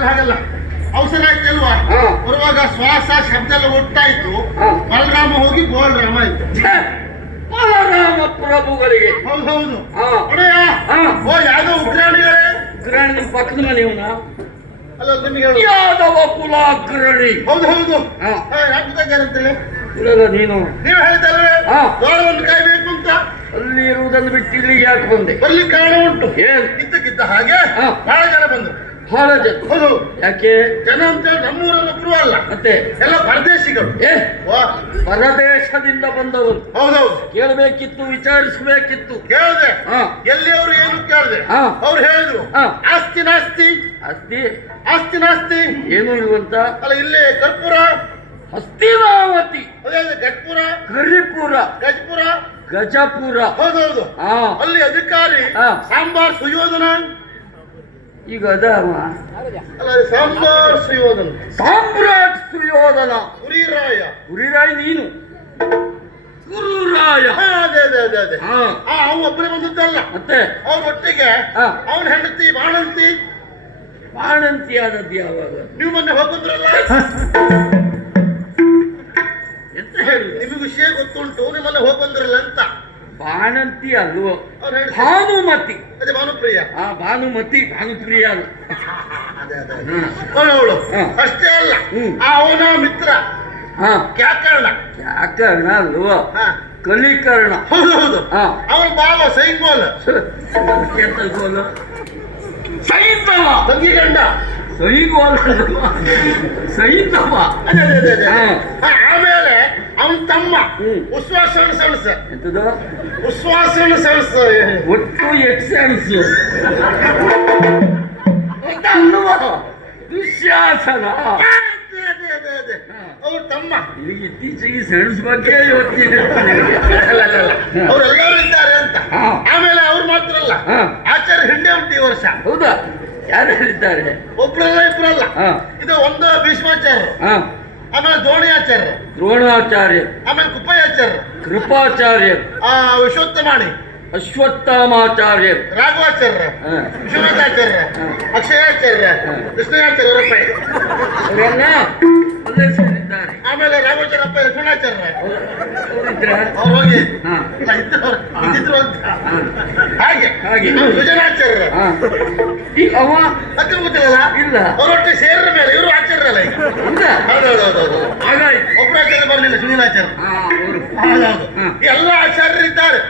ಹಾಗಲ್ಲ ಹಾಗಲ್ಲ. ಅವಸರ ಆಯ್ತಲ್ವಾ ಹಾ. ಬರುವಾಗ ಶ್ವಾಸ ಶಬ್ದ ಎಲ್ಲ ಒಟ್ಟಾಯ್ತು ಇತ್ತು ಬಲರಾಮ ಹೋಗಿ ಗೋಲ್ರಾಮ ಆಯ್ತು! ಬಲರಾಮ ಪ್ರಭುಗಳಿಗೆ. ಹೌದು ಹೌದು. ಹಾ. ಒಡೆಯ ಹಾ. ಓ ಯಾವ್ದೋ ಉಗ್ರಾಣಿಗಳೇ? ಉಗ್ರಾಣಿ ನಿಮ್ಮ ಪಕ್ಕದ ಮನೆಯವನ ಅಲ್ಲ ನಿಮಗೆ ಯಾದವ ಕುಲಾಗ್ರಣಿ. ಹೌದು ಹೌದು. ಹಾ. ಹಾ, ಯಾಕೆ ಗೊತ್ತಾಗ್ತೇನೆ ನೀನು. ನೀವು ಹಾ. ದ್ವಾರವನ್ನು ಕಾಯ್ಬೇಕು ಅಂತ ಅಲ್ಲಿ ಇರುವುದನ್ನು ಬಿಟ್ಟು ಇಲ್ಲಿಗೆ ಯಾಕೆ ಬಂದೆ? ಅಲ್ಲಿ ಕಾರಣ ಉಂಟು. ಏನ್? ಇದ್ದಕ್ಕಿದ್ದ ಹಾಗೆ. ಬಹಳ ಜನ ಬಂದ್ರು ಬಹಳ ಜನ ಹೌದು. ಯಾಕೆ? ಜನ ಅಂತ ಹೇಳಿ ನಮ್ಮೂರಲ್ಲಿ ಒಬ್ರು ಅಲ್ಲ. ಮತ್ತೆ? ಎಲ್ಲ ಪರದೇಶಿಗಳು. ಏ ವಾ. ಪರದೇಶದಿಂದ ಬಂದವರು. ಹೌದೌದು. ಕೇಳಬೇಕಿತ್ತು ವಿಚಾರಿಸಬೇಕಿತ್ತು. ಕೇಳಿದೆ. ಹಾ. ಎಲ್ಲಿ ಅವರು ಏನು ಕೇಳಿದೆ. ಅವ್ರು ಹೇಳಿದ್ರು. ಹಾ. ಆಸ್ತಿ ನಾಸ್ತಿ. ಅಸ್ತಿ ಆಸ್ತಿ ನಾಸ್ತಿ. ಏನು ಇರುವಂತ ಅಲ್ಲ ಇಲ್ಲಿ ಕರ್ಪೂರ. ಹಸ್ತಿನಾವತಿ. ಅದೇ ಅದೇ ಗಟ್ಪುರ ಕರಿಪುರ ಗಜಪುರ. ಗಜಪುರ. ಹೌದೌದು. ಹಾ. ಅಲ್ಲಿ ಅಧಿಕಾರಿ ಹಾ. ಸಾಂಬಾರ್ ಸುಯೋಧನ. ಈಗ ಅದಾವ. ಸಾಂಬಾರ್ ಸುಯೋಧನ ಸಾಮ್ರಾಟ್ ಸುಯೋಧನ ಕುರಿರಾಯ ಗುರಿರಾಯ್ ನೀನು. ಗುರುರಾಯ. ಅದೇ ಅದೇ ಅದೇ ಅದೇ. ಅವನು ಒಬ್ಬನೇ ಬಂದದ್ದಲ್ಲ. ಮತ್ತೆ? ಅವ್ರ ಒಟ್ಟಿಗೆ. ಅವನ ಹೆಂಡತಿ ಬಾಣಂತಿ. ಬಾಣಂತಿ ಆದದ್ದು ಯಾವಾಗ? ನೀವು ಮೊನ್ನೆ ಹೋಗಿದ್ರಲ್ಲ? ಎಂತ ಹೇಳಿ ನಿಮಗೆ ವಿಷಯ ಗೊತ್ತುಂಟು ನಿಮ್ಮನ್ನ ಹೋಗಿ ಬಂದ್ರಲ್ಲ ಅಂತ. ಬಾಣಂತಿ ಅಲ್ವೋ? ಭಾನುಮತಿ. ಅದೇ ಭಾನುಪ್ರಿಯ. ಆ ಭಾನುಮತಿ ಭಾನುಪ್ರಿಯ ಅಲ್ಲ ಅದೇ ಅದೇ ಹಾ. ಅವಳು. ಅಷ್ಟೇ ಅಲ್ಲ. ಅವನ ಮಿತ್ರ. ಹಾ. ಕ್ಯಾಕರ್ಣ ಕ್ಯಾಕರಣ ಅಲ್ವೋ? ಹಾ. ಕಲಿಕರ್ಣ. ಹೌದು ಹೌದು ಅವನ ಸೈಗೋಲ್ ಸೈಂತವ. ಗೋಲು ಸೈಂಧವ ತಂಗಿ ಗಂಡ ಸೈಗೋಲ್ ಸೈಂಧವ ಆಮೇಲೆ ಅವನ ತಮ್ಮ. ಉಸ್ವಾಸನ ಸಣಸ ಉಸ್ವಾಸನ ಸಣಸ ಒಟ್ಟು ಎಕ್ಸೆನ್ಸ್ ದುಶ್ಯಾಸನ. ಅವ್ರ ತಮ್ಮ. ಈಗ ಇತ್ತೀಚೆಗೆ ಸೆಣಸ್ ಬಗ್ಗೆ ಯೋಚನೆ ಅವರೆಲ್ಲರೂ ಇದ್ದಾರೆ ಅಂತ. ಆಮೇಲೆ ಅವ್ರು ಮಾತ್ರ ಅಲ್ಲ. ಹಾ. ಆಚಾರ್ಯ ಹಿಂಡೆ ಉಂಟು ಈ ವರ್ಷ. ಹೌದಾ? ಯಾರು ಹೇಳಿದ್ದಾರೆ? ಒಬ್ರಲ್ಲ ಇಬ್ರಲ್ಲ. ಹಾ. ಇದು ಒಂದು ಭೀಷ್ಮಾಚಾರ್ಯ. ಹಾ. ಆಮೇಲೆ ದ್ರೋಣಿಯಾಚಾರ್ಯ ದ್ರೋಣಾಚಾರ್ಯ ಆಮೇಲೆ ಕುಪ್ಪಯಾಚಾರ್ಯ ಕೃಪಾಚಾರ್ಯ ಆ ವಿಶ್ವೋತ್ತಮಾಣಿ ಅಶ್ವತ್ಥಾಮಾಚಾರ್ಯ ರಾಘವಾಚಾರ್ಯ ಹಾ. ವಿಶ್ವನಾಥಾಚಾರ್ಯ ಹಾ. ಅಕ್ಷಯಾಚಾರ್ಯ ಕೃಷ್ಣಯಾಚಾರ್ಯ ಅವರಪ್ಪ ಅವರೆಲ್ಲ ಅಲ್ಲೇ ಸೇರಿದ್ದಾರೆ ಆಮೇಲೆ ಲಕ್ಷ್ಮಣಾಚಾರ್ಯ ಅವರಿದ್ರ ಅವ್ರು ಹೋಗಿ ಅಂತ. ಹಾಗೆ. ಹಾಗೆ. ಸುಜನಾಚಾರ್ಯ. ಈಗ ಅವ ಮತ್ತೆ ಗೊತ್ತಿಲ್ಲ ಇಲ್ಲ. ಅವರೊಟ್ಟಿಗೆ ಸೇರಿದ ಮೇಲೆ ಇವರು ಆಚಾರ್ಯಲ್ಲ ಈಗ. ಹೌದಾ? ಹೌದೌದೌದು. ಹಾಗಾಯ್ತು. ಒಬ್ಬರು ಆಚಾರ್ಯ ಬರಲಿಲ್ಲ ಸುನೀಲಾಚಾರ್ಯ ಹೌದೌದು. ಎಲ್ಲ ಆಚಾರ್ಯರಿದ್ದಾರೆ ಇದ್ದಾರೆ.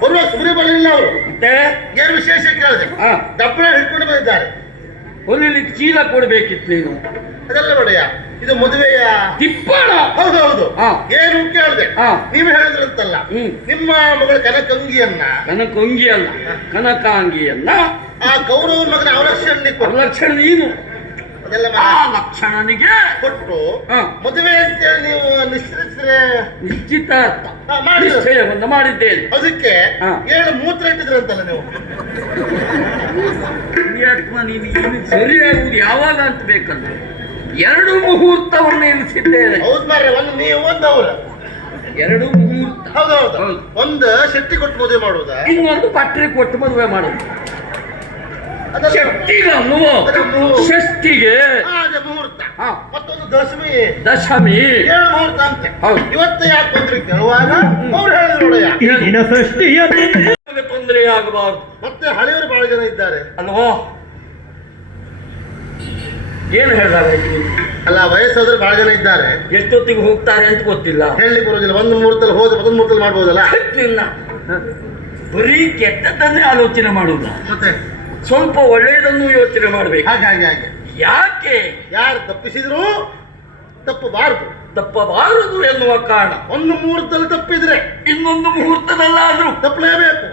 ಬರುವ ಸುಮ್ಮನೆ ಬರಲಿಲ್ಲ ಅವರು. ಮತ್ತೆ? ಏನು ವಿಶೇಷ ಕೇಳಿದೆ? ಹಾ. ದಪ್ಪನ ಹಿಡ್ಕೊಂಡು ಬಂದಿದ್ದಾರೆ. ಹೊಲಿಲಿಕ್ಕೆ ಚೀಲ ಕೊಡ್ಬೇಕಿತ್ತು ನೀನು ಅದೆಲ್ಲ ಒಡೆಯ? ಇದು ಮದುವೆಯ ತಿಪ್ಪಣ ಹೌದು ಹೌದು. ಏನು ಕೇಳಿದೆ? ಹಾ ನೀವು ಹೇಳಿದ್ರಂತಲ್ಲ. ಹ್ಮ್. ನಿಮ್ಮ ಮಗಳ ಕನಕಂಗಿಯನ್ನ. ಕನಕಂಗಿಯಲ್ಲ ಕನಕಾಂಗಿಯನ್ನ ಆ ಗೌರವ ಮಗನ ಅವಲಕ್ಷಣ ಅವಲಕ್ಷಣ ಲಕ್ಷಣ ನೀನು ಆ ಲಕ್ಷಣನಿಗೆ ಕೊಟ್ಟು. ಮದುವೆ ಅಂತ ನೀವು ನಿಶ್ಚಯಿಸಿದ್ರೆ ನಿಶ್ಚಿತಾರ್ಥ. ನಿಶ್ಚಯವನ್ನು ಮಾಡಿದ್ದೇನೆ. ಅದಕ್ಕೆ. ಏಳು ಮೂತ್ರ ಇಟ್ಟಿದ್ರಂತಲ್ಲ ನೀವು. ಪುಣ್ಯಾತ್ಮ ನೀನು ಸರಿ ಸರಿಯಾಗುವುದು ಯಾವಾಗ ಅಂತ ಬೇಕಂದ್ರೆ ಎರಡು ಮುಹೂರ್ತವನ್ನು ಎನಿಸಿದ್ದೇನೆ. ಹೌದು ಮಾರ್ರೆ ಒಂದು ನೀವು ಒಂದು ಅವರ. ಎರಡು ಮುಹೂರ್ತ. ಹೌದೌದು ಹೌದು. ಒಂದು ಶಕ್ತಿ ಕೊಟ್ಟು ಮದುವೆ ಮಾಡುವುದಾ? ಇನ್ನೊಂದು ಪಟ್ರಿ ಕೊಟ್ಟು ಮದುವೆ ಮಾಡೋದು ಅದು ಮು- ಷಷ್ಟಿಗೆ ಮುಹೂರ್ತ. ಹಾ. ಮತ್ತೊಂದು ದಶಮಿ. ದಶಮಿ. ಏಳು ಮುಹೂರ್ತ ಅಂತೆ. ಹೌದು. ಇವತ್ತು ಯಾಕೆ ಬಂದ್ರಿ ಕೇಳುವಾಗ? ಅವ್ರು ಹೇಳಿದ್ರು ತೊಂದರೆ ಆಗಬಾರ್ದು. ಮತ್ತೆ ಹಳೆಯವರು ಬಹಳ ಜನ ಇದ್ದಾರೆ. ಅಲ್ವೋ? ಏನು ಹೇಳ್ತಾರೆ ಅಲ್ಲ ವಯಸ್ಸಾದ್ರೆ ಬಹಳ ಜನ ಇದ್ದಾರೆ. ಎಷ್ಟೊತ್ತಿಗೆ ಹೋಗ್ತಾರೆ ಅಂತ ಗೊತ್ತಿಲ್ಲ. ಹೇಳಲಿಕ್ಕೆ ಬರೋದಿಲ್ಲ ಒಂದು ಮೂರ್ತಲ್ಲಿ ಹೋದ ಮತ್ತೊಂದು ಮೂರ್ತಲ್ಲಿ ಮಾಡ್ಬೋದಲ್ಲ? ಇಲ್ಲ. ಬರೀ ಕೆಟ್ಟದನ್ನೇ ಆಲೋಚನೆ ಮಾಡುವುದ? ಮತ್ತೆ? ಸ್ವಲ್ಪ ಒಳ್ಳೆಯದನ್ನು ಯೋಚನೆ ಮಾಡಬೇಕು. ಹಾಗೆ ಹಾಗೆ ಯಾಕೆ? ಯಾರು ತಪ್ಪಿಸಿದ್ರು ತಪ್ಪಬಾರದು. ತಪ್ಪಬಾರದು ಎನ್ನುವ ಕಾರಣ. ಒಂದು ಮುಹೂರ್ತದಲ್ಲಿ ತಪ್ಪಿದ್ರೆ ಇನ್ನೊಂದು ಮುಹೂರ್ತದಲ್ಲಾದ್ರೂ ತಪ್ಪಲೇಬೇಕು.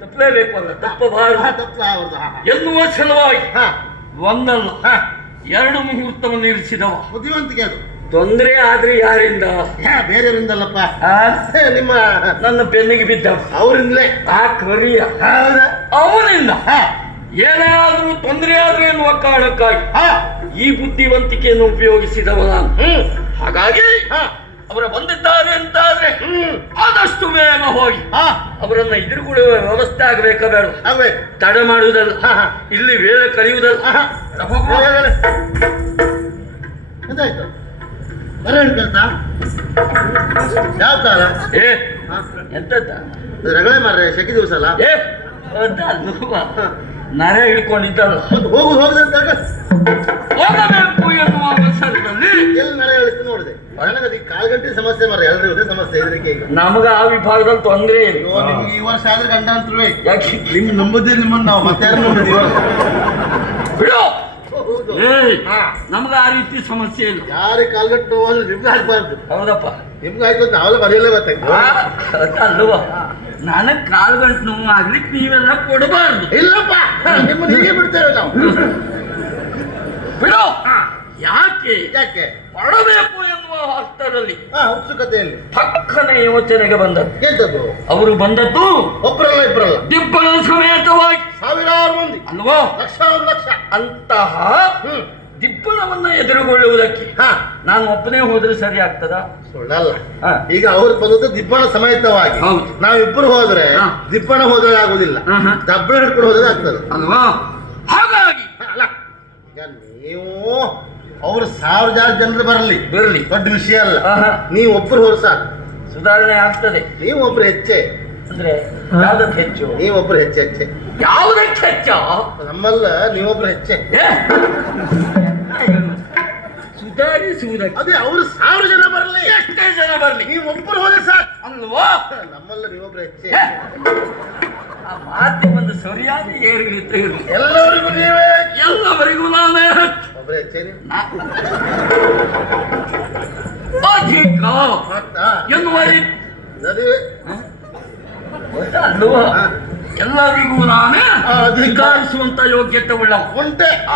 ತಪ್ಪಲೇಬೇಕು ಅಲ್ಲ ತಪ್ಪಬಾರದು. ಹಾ. ಎನ್ನುವ ಸಲುವಾಗಿ ಹಾ. ಒಂದಲ್ಲ ಹಾ. ಎರಡು ಮುಹೂರ್ತವನ್ನು ಇರಿಸಿದವ. ಬುದ್ಧಿವಂತಿಕೆ ಅದು. ತೊಂದರೆ ಆದ್ರೆ ಯಾರಿಂದ? ಬೇರೆಯವರಿಂದಲ್ಲಪ್ಪ? ನಿಮ್ಮ ನನ್ನ ಬೆನ್ನಿಗೆ ಬಿದ್ದ. ಅವರಿಂದಲೇ? ಆ ಕರಿಯ. ಅವನಿಂದ. ಹಾ. ಏನೇ ಆದ್ರೂ ತೊಂದರೆ ಆದ್ರೂ ಎನ್ನುವ ಕಾರಣಕ್ಕಾಗಿ ಈ ಬುದ್ಧಿವಂತಿಕೆಯನ್ನು ಉಪಯೋಗಿಸಿದವ ನಾನು. ಹಾಗಾಗಿ ಅವರ ಬಂದಿದ್ದಾರೆ ಅಂತಾದ್ರೆ ಹ್ಮ್. ಆದಷ್ಟು ಬೇಗ ಹೋಗಿ ಅವರನ್ನ ಎದುರುಗೊಳ್ಳುವ ವ್ಯವಸ್ಥೆ ಆಗಬೇಕಾ ಬೇಡ. ತಡೆ ತಡ ಮಾಡುವುದಲ್ಲ. ಇಲ್ಲಿ ವೇಳೆ ಕಳೆಯುವುದಲ್ಲ ಬರ ಕೆಲಸ ಯಾವ ಕಾಲ ಏ ಹಾ ಎಂತದ್ದ ಇದು ರಗಳೆ ಮಾರ್ರೆ ಶೆಕೆ ದಿವಸ ಅಲ್ಲ ಏ ಅಂತ ಅಲ್ವಾ? ನರ ಹಿಡ್ಕೊಂಡಿದ್ದಲ್ಲ ಹೋಗು ಹೋಗಬೇಕು ಎನ್ನುವ ಅವಸರದಲ್ಲಿ ಎಲ್ಲಿ ನರ ಹೇಳಿತ್ತು ನೋಡಿದೆ. ನನಗದು ಕಾಲು ಸಮಸ್ಯೆ ಮಾರ್ರೆ ಎಲ್ಲರಿಗೂ ಇದೇ ಸಮಸ್ಯೆ ಇದಕ್ಕೆ ಈಗ. ನಮಗ ಆ ವಿಭಾಗದಲ್ಲಿ ತೊಂದ್ರೆ ಇಲ್ಲ. ನಿಮ್ಗೆ ಈ ವರ್ಷ ಆದ್ರೆ ಗಂಡ ಅಂತ ಯಾಕೆ? ನಿಮ್ ನಂಬುದೇ ನಿಮ್ಮನ್ನ ನಾವು ಮತ್ತೆ ಬಿಡು. ಏಯ್ ನಮ್ಗ ಆ ರೀತಿ ಸಮಸ್ಯೆ ಇಲ್ಲ. ಯಾರಿಗೆ ಕಾಲ್ಗಟ್ಟು ನೋವು ನಿಮ್ಗೆ ಆಗ್ಬಾರ್ದು. ಹೌದಪ್ಪ. ನಿಮ್ಗೆ ಆಯ್ತು ಅಂತ ನಾವೆಲ್ಲ ಬರೆಯಲೇ ಬರ್ತಾಯಿದ್ವಿ ಅಲ್ವ ಅದಲ್ವಾ. ನನಗ್ ಕಾಲು ಗಂಟು ನೋವು ಆಗ್ಲಿಕ್ಕೆ ನೀವೆಲ್ಲ ಕೊಡಬಾರ್ದು. ಇಲ್ಲಪ್ಪ ನಿಮ್ಮನ್ನ ಹೀಗೆ ಬಿಡ್ತೇವೆ ನಾವು. ಬಿಡು. ಯಾಕೆ? ಯಾಕೆ? ಕೊಡಬೇಕು ಎನ್ನುವ ಹಸ್ತದಲ್ಲಿ. ಹಾ ಉತ್ಸುಕತೆಯಲ್ಲಿ. ಪಕ್ಕನೆ ಯೋಚನೆಗೆ ಬಂದದ್ದು. ಅವರು ಬಂದದ್ದು ಒಬ್ಬರಲ್ಲ ಇಬ್ಬರಲ್ಲ ದಿಬ್ಬಗಳ ಸಮೇತವಾಗಿ. ಸಾವಿರಾರು ಮಂದಿ. ಅಲ್ವಾ? ಲಕ್ಷಾರು ಲಕ್ಷ. ಅಂತಹ ದಿಬ್ಬಣವನ್ನ ಎದುರುಗೊಳ್ಳುವುದಕ್ಕೆ ಹಾ. ನಾನು ಒಬ್ಬನೇ ಹೋದ್ರೆ ಸರಿ ಆಗ್ತದ? ಸುಳ್ಳಲ್ಲ. ಈಗ ಅವ್ರು ಬಂದದ್ದು ದಿಬ್ಬಣ ಸಮೇತವಾಗಿ. ನಾವಿಬ್ಬರು ಹೋದ್ರೆ. ದಿಬ್ಬಣ ಹೋದ್ರೆ ಆಗುದಿಲ್ಲ. ದಬ್ಬಣ ಹಿಡ್ಕೊಂಡು ಹೋದ್ರೆ ಆಗ್ತದೆ. ಅಲ್ವಾ? ಹಾಗಾಗಿ ಅಲ್ಲ. ಈಗ ನೀವು ಅವ್ರು ಸಾವಿರ ಜನ ಜನರು ಬರಲಿ. ಬರಲಿ. ದೊಡ್ಡ ವಿಷಯ ಅಲ್ಲ. ನೀವು ಒಬ್ರು ಹೋದ್ರೆ ಸಾಕು. ಸುಧಾರಣೆ ಆಗ್ತದೆ. ನೀವು ಒಬ್ರು ಹೆಚ್ಚೆ. ಅಂದ್ರೆ ಯಾವ್ದಕ್ಕೆ ಹೆಚ್ಚು? ನೀವೊಬ್ರು ಹೆಚ್ಚೆ ಹೆಚ್ಚೆ. ಯಾವುದಕ್ಕೆ ಹೆಚ್ಚ? ನಮ್ಮಲ್ಲ ನೀವೊಬ್ರು ಹೆಚ್ಚೆ? ಸುಧಾರಿಸುವುದಕ್ಕೆ ಅದೇ ಅವ್ರು ಸಾವಿರ ಜನ ಬರಲಿ. ಎಷ್ಟೇ ಜನ ಬರಲಿ. ನೀವೊಬ್ಬರು ಹೋದ್ರೆ ಸಾಕು. ಅಲ್ವಾ? ನಮ್ಮಲ್ಲ ನೀವೊಬ್ರು ಹೆಚ್ಚೆ. ಆ ಮಾತೆ ಒಂದು ಸರಿಯಾದ ಏರಿಳಿತ ಇರಲಿ ಎಲ್ಲರಿಗೂ ನೀವೇ ಎಲ್ಲವರಿಗೂ ನಾನೇ ಒಬ್ಬರೇ ಒಬ್ರು ಹೆಚ್ಚೆ ನೀವು? ನಾ- ಅಧಿಕ? ಎನ್ನುವ ರೀತಿ ಅಲ್ವಾ? ಎಲ್ಲರಿಗೂ ನಾನೇ. ಅಧಿಕಾರಿಸುವಂತ ಯೋಗ್ಯತೆ ಉಳ್ಳ ಉಂಟೆ.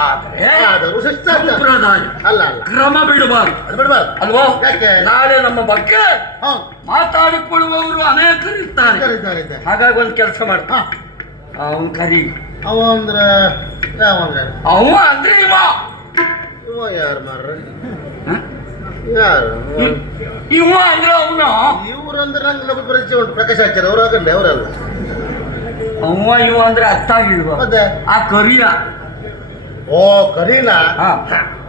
ಸಂಪ್ರದಾಯ ಅಲ್ಲ ಕ್ರಮ ಬಿಡಬಾರ್ದು. ಅದು ಬಿಡ್ಬಾರ್ದು. ಅಲ್ವಾ? ನಾಳೆ ನಮ್ಮ ಬಗ್ಗೆ ಮಾತಾಡಿಕೊಳ್ಳುವವರು ಅನೇಕರಿರ್ತಾರೆ. ಹಾಗಾಗಿ ಒಂದು ಕೆಲಸ ಮಾಡ್ತಾ ಅವನ್ ಕರಿ. ಅವ ಅಂದ್ರೆ ಯಾವ ಅಂದ್ರೆ ಅವ ಅಂದ್ರೆ ಇವ. ಇವ ಯಾರು ಮಾರ್ರಿ? ಇವ ಅಂದ್ರೆ ಅವನ? ಇವ್ರಂದ್ರೆ ನಂಗೆ ನಮಗೆ ಪರಿಚಯ ಉಂಟು. ಪ್ರಕಾಶ್ ಆಚಾರ್ಯ ಅವ್ರು ಹಾಕಂಡೆ ಅವರಲ್ಲ. ಅವ ಇವ ಅಂದ್ರೆ ಅತ್ತ ಆಗಿಲ್ವ? ಮತ್ತೆ? ಆ ಕರಿಯ ಓ ಕರೀನಾ? ಹಾ.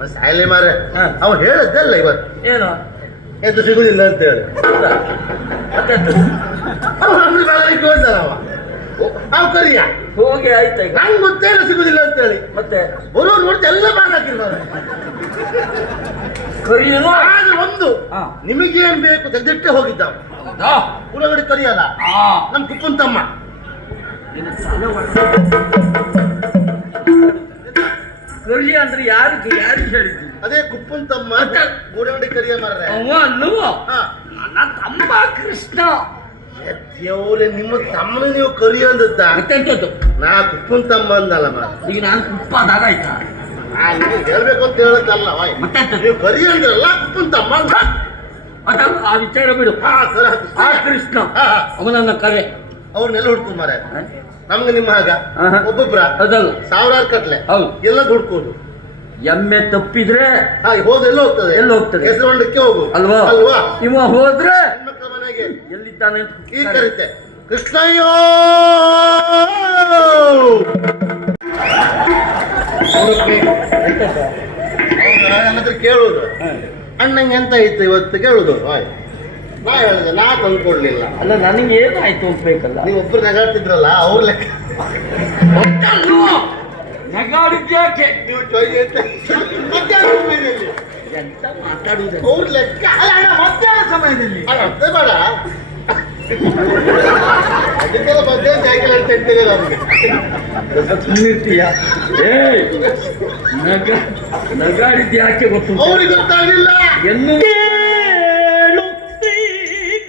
ಸಾಯಲಿ ಮಾರೆ ಹಾ. ಅವ ಹೇಳದ್ದಲ್ಲ ಇವತ್ತು. ಏನು? ಎದ್ದು ಸಿಗುದಿಲ್ಲ ಅಂತ ಹೇಳಿ. ಮತ್ತೆ? ಅವ ನಮ್ಗೆ ಬೆಳಗ್ಗೆ ಹೋದಲ್ಲ ಅವ. ಓ, ಅವ ಕರಿಯ ಹೋಗಿ ಆಯ್ತು ಈಗ. ನಂಗೆ ಗೊತ್ತೇನು ಸಿಗುದಿಲ್ಲ ಅಂತ ಹೇಳಿ. ಮತ್ತೆ? ಬರೋರು ನೋಡ್ತಾ ಎಲ್ಲ ಮಾತಾಕಿಲ್ಲ ಕರಿಯನು ಆದ್ರೆ ಒಂದು ಹಾ. ನಿಮಗೇನ್ ಬೇಕು ತೆಗೆದಿಟ್ಟೆ ಹೋಗಿದ್ದ ಅವ. ಹೌದಾ? ಉಳ್ಳಗಡೆ ಕರಿಯಲ್ಲ. ಆ ನಮ್ ಕುಪ್ಪನ್ ತಮ್ಮ ನಿನ್ನ ಕರಿ ಅಂದ್ರೆ ಯಾರಿಗೆ ಯಾರಿಗೆ ಹೇಳಿದ್ದು? ಅದೇ ಕುಪ್ಪನ್ ತಮ್ಮ ಗುಡಗಡೆ ಕರಿಯ ಮಾರ್ರೆ. ಅವ ಅಲ್ಲವ ಹಾ. ನನ್ನ ತಮ್ಮ ಕೃಷ್ಣ. ದೇವ್ರೆ ನಿಮ್ಮ ತಮ್ಮನ ನೀವು ಕರಿ ಅಂದದ್ದ ಮತ್ತೆಂತದ್ದು? ನಾ ಕುಪ್ಪನ್ ತಮ್ಮ ಅಂದಲ್ಲ ಮಾರ ಈಗ ನಾನು ಕುಪ್ಪ ಅದಾಗ ಆಯ್ತಾ? ನಿಮಗೆ ಹೇಳ್ಬೇಕು ಅಂತ ಮತ್ತೆಂತದ್ದು ನೀವು ಕರಿ ಅಂದ್ರಲ್ಲ ಅಂತ ಅದಲ್ಲ ಆ ವಿಚಾರ ಬಿಡು. ಆ ಕೃಷ್ಣ ಅವನನ್ನ ಕರೆ. ಅವ್ರನ್ನೆಲ್ಲ ಹುಡ್ಕೊಂಡು ಮಾರ ನಮ್ಗೆ ನಿಮ್ಮ ಹಾಗ. ಆಹಾ. ಒಬ್ಬೊಬ್ರ? ಅದಲ್ಲ. ಸಾವಿರಾರು ಕಟ್ಲೆ ಹೌದು. ಎಲ್ಲ ಹುಡ್ಕೋದು. ಎಮ್ಮೆ ತಪ್ಪಿದ್ರೆ ಹೋದ ಎಲ್ಲ ಹೋಗ್ತದೆ? ಎಲ್ಲಿ ಹೋಗ್ತದೆ? ಹೆಸರು ಹೊಂಡಕ್ಕೆ ಹೋಗು. ಅಲ್ವಾ? ಅಲ್ವಾ? ಇವ ಹೋದ್ರೆ ಮನೆಗೆ. ಎಲ್ಲಿದ್ದಾನೆ ಈ ಕರೀತೆ. ಕೃಷ್ಣಯ್ಯೋ! ಹ. ಅಣ್ಣಂಗೆ ಎಂತ ಇತ್ತು ಇವತ್ತು ಕೇಳುದು? ಹಾಯ್ ನಾ ಹೇಳಿದೆ ನಾ ತಂದ್ಕೊಡ್ಲಿಲ್ಲ. ಅಲ್ಲ ನನಗೆ ಏನಾಯ್ತು ಆಯ್ತು ಬೇಕಲ್ಲ? ನೀವು ಒಬ್ರು ನಗಾಡ್ತಿದ್ರಲ್ಲ ಅವ್ರ ಲೆಕ್ಕ? ನಗಾಡಿದ್ಯಾಕೆ ನೀವು ಚೊಯ್ಯ ಅಂತ ಮಧ್ಯಾಹ್ನ ಸಮಯದಲ್ಲಿ ಎಂತ ಮಾತಾಡುವುದ ಅವ್ರ ಲೆಕ್ಕ. ಅಲ್ಲ ಅಣ್ಣ ಮಧ್ಯಾಹ್ನ ಸಮಯದಲ್ಲಿ. ಅಲ್ಲ ಅರ್ಥ ಬೇಡ. ಯಾಕೆ ಅಂತ ಏ ನಗ ನಗಾಡಿದ್ಯಾಕೆ ಗೊತ್ತು ಅವ್ರಿಗೆ ಗೊತ್ತಾಗಲಿಲ್ಲ ಎನ್ನು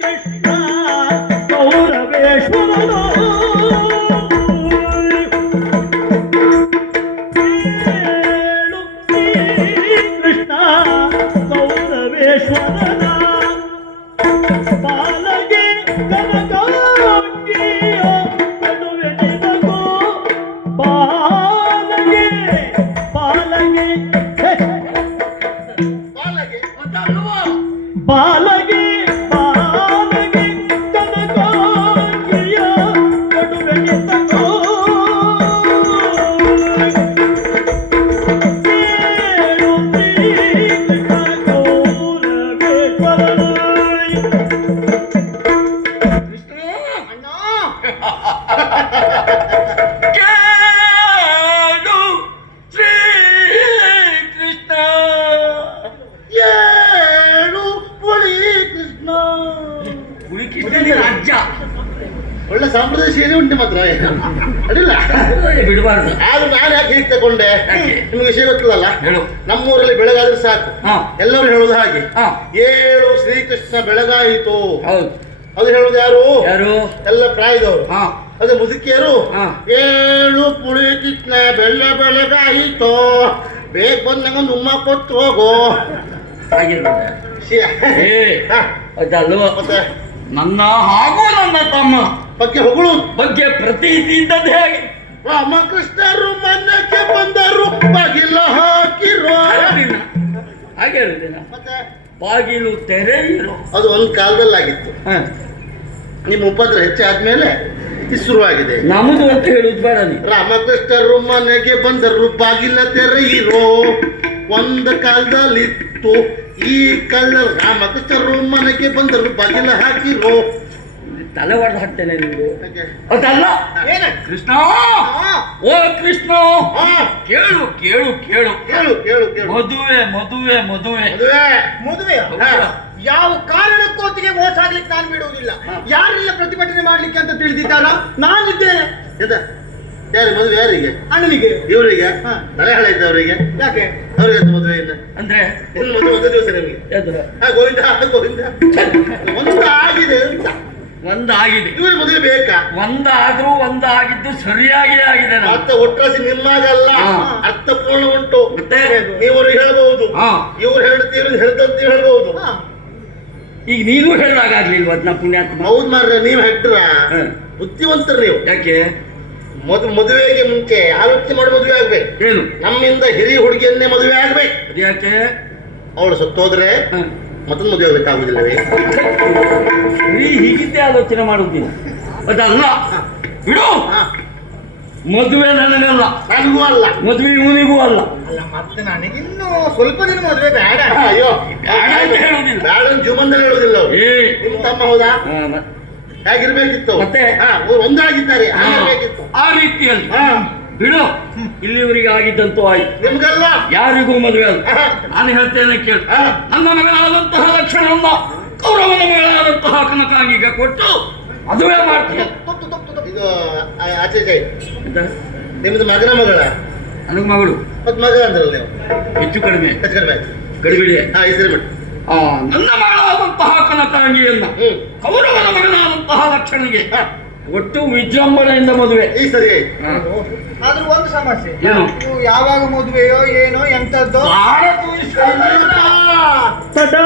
ಕೃಷ್ಣ ಶ್ರೀಕೃಷ್ಣ ಒಳ್ಳೆ ಸಾಂಪ್ರದಾಯ ಶೈಲಿ ಉಂಟು ಮಾತ್ರ. ಅಡಿಲ್ಲ ಬಿಡಬಾರ್ದು. ಆದ್ರೂ ನಾನು ಯಾಕೆ ಹೇಗೆ ತಗೊಂಡೆ? ನಿಮ್ಗೆ ವಿಷಯ ಗೊತ್ತಿಲ್ಲಲ್ಲ? ನಮ್ಮೂರಲ್ಲಿ ಬೆಳಗಾದ್ರೆ ಸಾಕು. ಎಲ್ಲರೂ ಹೇಳುದು ಹಾಗೆ. ಏಳು ಶ್ರೀಕೃಷ್ಣ ಬೆಳಗಾಯಿತು. ಹೌದು. ಅದು ಹೇಳುದು ಯಾರು? ಯಾರು? ಎಲ್ಲ ಪ್ರಾಯದವರು. ಹಾ. ಅದು ಮುದುಕಿಯರು. ಏಳು ಪುಳಿ ಕೃಷ್ಣ ಬೆಳ್ಳ ಬೆಳಗಾಯಿತು. ಬೇಗ ಬಂದಂಗ ನುಮ್ಮ ಕೊಟ್ಟು ಹೋಗು. ಹಾಗೆ ಶ್ಶೀ. ಏ ಹಾ, ಅದಲ್ವ ಮತ್ತೆ? ನನ್ನ ಹಾಗೂ ನನ್ನ ತಮ್ಮ. ಬಗ್ಗೆ ಹೊಗಳು. ಬಗ್ಗೆ ಪ್ರತೀತಿ ಇದ್ದದ್ದು ಹೇಗೆ? ರಾಮಕೃಷ್ಣರು ಮನ್ನಕ್ಕೆ ಬಂದರು ಬಾಗಿಲ ಹಾಕಿರೋ. ಹಾಗೆ ಮತ್ತೆ? ಬಾಗಿಲು ತೆರೆ ಅದು ಒಂದು ಕಾಲದಲ್ಲಾಗಿತ್ತು. ಆಗಿತ್ತು ನಿಮ್ಮ ಉಪದ್ರ ಹೆಚ್ಚಾದ್ಮೇಲೆ ಇದು ಶುರುವಾಗಿದೆ. ನಮ್ಮದು ಅಂತ ಹೇಳುದು ಬೇಡ ರಾಮಕೃಷ್ಣರು ಮನೆಗೆ ಬಂದರು ಬಾಗಿಲ ತೆರೆಯಿರೋ ಒಂದು ಕಾಲದಲ್ಲಿತ್ತು. ಈ ಕಾಲ ರಾಮಕೃಷ್ಣರು ಮನೆಗೆ ಬಂದರು ಬಾಗಿಲ ಹಾಕಿರೋ. ತಲೆ ಹೊಡೆದು ಹಾಕ್ತೇನೆ ನಿಮ್ದು. ಅದಲ್ಲ ಏನ? ಕೃಷ್ಣ! ಹಾ, ಓ ಕೃಷ್ಣ! ಹಾ, ಕೇಳು ಕೇಳು ಕೇಳು. ಕೇಳು ಕೇಳು ಕೇಳು. ಮದುವೆ ಮದುವೆ ಮದುವೆ. ಮದುವೆ. ಯಾವ ಕಾರಣಕ್ಕೋತಿಗೆ ಮೋಸ ಆಗ್ಲಿಕ್ಕೆ ನಾನು ಬಿಡುವುದಿಲ್ಲ. ಯಾರೆಲ್ಲ ಪ್ರತಿಭಟನೆ ಮಾಡ್ಲಿಕ್ಕೆ ಅಂತ ತಿಳಿದಿದ್ದಾರ? ನಾನಿದ್ದೇನೆ. ಯಾರು ಮದುವೆ ಯಾರಿಗೆ? ಅಣ್ಣನಿಗೆ. ಇವರಿಗೆ? ಹಾ. ತಲೆ ಹಳೆ ಇದ್ದ ಅವರಿಗೆ ಯಾಕೆ? ಅವ್ರಿಗೆ ಎಂತ ಮದುವೆ ಇಲ್ಲ? ಅಂದ್ರೆ? ಒಂದು ದಿವಸ ನಿಮಗೆ. ಗೋವಿಂದ ಗೋವಿಂದ. ಒಂದು ಆಗಿದೆ ಅಂತ. ಒಂದಾಗಿದೆ. ಇವರು ಮದುವೆ ಬೇಕಾ? ಒಂದಾದ್ರೂ ಒಂದಾಗಿದ್ದು ಸರಿಯಾಗಿ ಆಗಿದೆ ನಾವು ಅರ್ಥ ಒಟ್ಟಾಸಿ ನಿಮ್ಮಾಗಲ್ಲ. ಹಾ. ಅರ್ಥಪೂರ್ಣ ಉಂಟು. ಮತ್ತೆ? ನೀವರು ಹೇಳ್ಬಹುದು ಹಾ. ಇವ್ರು ಹೇಳ್ತೀವಿ ಹೇಳ್ತಂತ ಹೇಳ್ಬಹುದು ಈಗ ನೀನು ಹೇಳಿದಾಗ್ಲಿಲ್ವ ಅದನ್ನ ಪುಣ್ಯಾತ್ಮ? ಹೌದ್ ಮಾರ್ರೆ ನೀವ್ ಹೆಟ್ರ ಹ. ಬುದ್ಧಿವಂತರು ನೀವು. ಯಾಕೆ? ಮದ್ ಮದುವೆಗೆ ಮುಂಚೆ ಆಲೋಚನೆ ಮಾಡಿ ಮದುವೆ ಆಗ್ಬೇಕು. ಏನು? ನಮ್ಮಿಂದ ಹಿರಿಯ ಹುಡುಗಿಯನ್ನೇ ಮದುವೆ ಆಗ್ಬೇಕು. ಅದು ಯಾಕೆ ಅವಳು ಸತ್ತೋದ್ರೆ ಹ. ಮತ್ತೊಂದು ಮದುವೆ ಆಗ್ಲಿಕ್ಕಾಗುದಿಲ್ಲವೇ ನೀ ಹೀಗಿದ್ದೆ ಆಲೋಚನೆ ಮಾಡುವುದಿಲ್ಲ ಅಲ್ಲ ಬಿಡು. ಮದುವೆ ನನಗಲ್ಲ. ನನಗೂ ಅಲ್ಲ. ಮದುವೆ ಇವನಿಗೂ ಅಲ್ಲ. ಅಲ್ಲ ಮತ್ತೆ ನನಗಿನ್ನೂ ಸ್ವಲ್ಪ ದಿನ ಮದುವೆ ಬೇಡ. ಅಯ್ಯೋ ಬೇಡ ಅಂತ ಹೇಳುವುದಿಲ್ಲ. ಬೇಡ ಜೀವನದಲ್ಲಿ ಹೇಳುದಿಲ್ಲ ಅವ್ರು. ಏ. ನಿಮ್ ತಮ್ಮ ಹೌದಾ? ಹೇಗಿರ್ಬೇಕಿತ್ತು ಮತ್ತೆ? ಹಾ, ಅವ್ರು ಒಂದಾಗಿದ್ದಾರೆ ಆ, ಆ ರೀತಿಯಲ್ಲಿ. ಹಾ. ಬಿಡು. ಇಲ್ಲಿವರಿಗೆ ಆಗಿದ್ದಂತೂ ಆಯ್ತು. ನಿಮ್ಗಲ್ಲ? ಯಾರಿಗೂ ಮದುವೆ ಅಲ್ಲ. ನಾನು ಹೇಳ್ತೇನೆ ಕೇಳಿ. ನನ್ನ ಮಗನಾದಂತಹ ಲಕ್ಷಣವನ್ನ ಕೌರವನ ಮಗಳಾದಂತಹ ಕನಕಾಂಗಿಗ ಕೊಟ್ಟು ಮದುವೆ ಮಾಡ್ತೀನಿ. ಇದು ಆಚೆ ನಿಮ್ದು ಮಗನ ಮಗಳ? ನನಗೆ ಮಗಳು. ಮತ್ ಮಗ ಅಂದ್ರಲ್ಲ ನೀವು? ಹೆಚ್ಚು ಕಡಿಮೆ. ಹೆಚ್ಚು ಕಡಿಮೆ ಗಡಿಬಿಡಿ ಹಾ ಹೆಸರು ಬಿಟ್ಟು ಆ ನನ್ನ ಮಗಳಾದಂತಹ ಕನಕಾಂಗಿಯನ್ನ ಕೌರವನ ಮಗನಾದಂತಹ ಲಕ್ಷಣಿಗೆ ಒಟ್ಟು ವಿಜೃಂಭಣೆಯಿಂದ ಮದುವೆ. ಈ ಸರಿ. ಆಯ್ತು. ಆದ್ರೂ ಒಂದು ಸಮಸ್ಯೆ ಏನು? ಯಾವಾಗ ಮದುವೆಯೋ ಏನೋ ಎಂತದ್ದೋ ಸದಾ